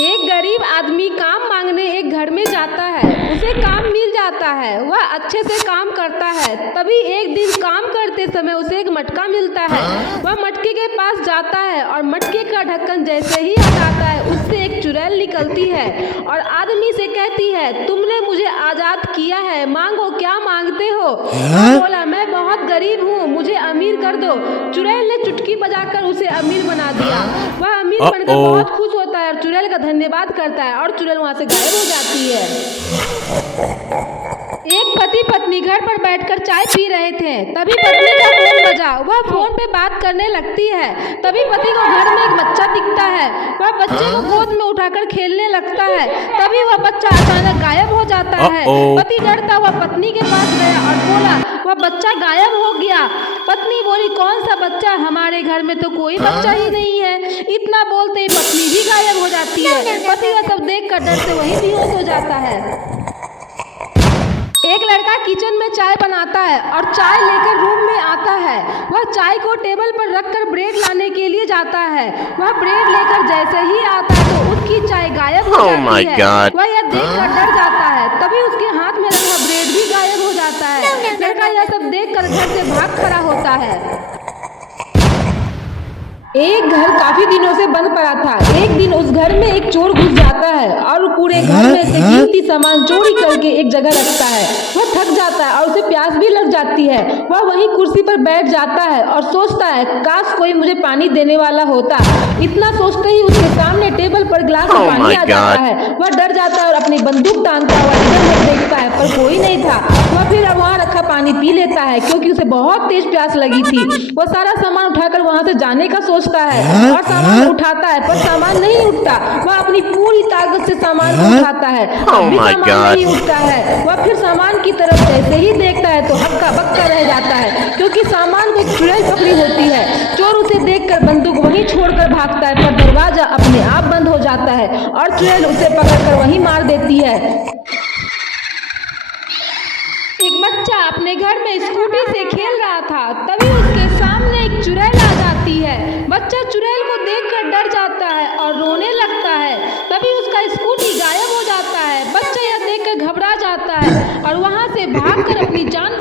एक गरीब आदमी काम मांगने एक घर में जाता है। उसे काम मिल जाता है, वह अच्छे से काम करता है। तभी एक दिन काम करते समय उसे एक मटका मिलता है। वह मटके के पास जाता है और मटके का ढक्कन जैसे ही हटाता है उससे एक चुड़ैल निकलती है और आदमी से कहती है, तुमने मुझे आज़ाद किया है, मांगो क्या मांगते हो। वह बोला, मैं बहुत गरीब हूँ, मुझे अमीर कर दो। चुड़ैल ने चुटकी बजाकर उसे अमीर बना दिया। वह अमीर बनकर बहुत खुश होता है और चुड़ैल का धन्यवाद करता है और चुड़ैल वहाँ से गायब हो जाती है। एक पति पत्नी घर पर बैठकर चाय पी रहे थे। तभी पत्नी का फोन बजा। वह फोन पे बात करने लगती है। तभी पति को घर में एक बच्चा दिखता है। वह बच्चे को गोद में उठाकर खेलने लगता है। तभी वह बच्चा अचानक गायब हो जाता है। पति डरता हुआ पत्नी के पास गया और बोला, वह बच्चा गायब हो गया। पत्नी बोली, कौन सा बच्चा, हमारे घर में तो कोई बच्चा ही नहीं है। इतना बोलते ही पत्नी भी गायब हो जाती है। पति यह सब देखकर डर से वहीं बेहोश हो जाता है। एक लड़का किचन में चाय बनाता है और चाय लेकर रूम में आता है। वह चाय को टेबल पर रखकर ब्रेड लाने के लिए जाता है। वह ब्रेड लेकर जैसे ही आता है तो उसकी चाय गायब हो जाती है। वह यह देखकर डर जाता है। तभी उसके हाथ में रखा ब्रेड भी गायब हो जाता है। लड़का यह सब देखकर घर से भाग खड़ा होता है। एक घर काफी दिनों से बंद पड़ा था। एक दिन उस घर में एक चोर घुस जाता है और पूरे घर में से कीमती सामान चोरी करके एक जगह रखता है। वह थक जाता है और उसे प्यास भी लग जाती है। वह वहीं कुर्सी पर बैठ जाता है और सोचता है, काश कोई मुझे पानी देने वाला होता। इतना सोचते ही उसके सामने टेबल पर गिलास में पानी आ जाता है। वह डर जाता है और अपनी बंदूक तानता हुआ इधर-उधर देखता है पर कोई नहीं था। वह फिर वहाँ रखा पानी पी लेता है क्योंकि उसे बहुत तेज प्यास लगी थी। वह सारा सामान उठाकर वहाँ से जाने का सोचता है और सामान उठाता है पर सामान नहीं उठता। वह अपनी पूरी ताकत से सामान उठाता है, अभी सामान नहीं उठता है। वह फिर सामान की तरफ जैसे ही देखता है तो हक्का बक्का रह जाता है क्योंकि सामान को एक चुड़ैल पकड़ी होती है। चोर उसे देखकर बंदूक वहीं छोड़कर भागता है पर दरवाजा अपने आप बंद हो जाता है और चुड़ैल उसे पकड़कर वहीं मार देती है। एक बच्चा अपने घर में स्कूटी से खेल रहा था। तभी उसके सामने एक चुड़ैल आ जाती है। बच्चा चुड़ैल को देखकर डर जाता है और रोने लगता है। तभी उसका स्कूटी गायब हो जाता है। बच्चा यह देखकर घबरा जाता है और वहां से भागकर अपनी जान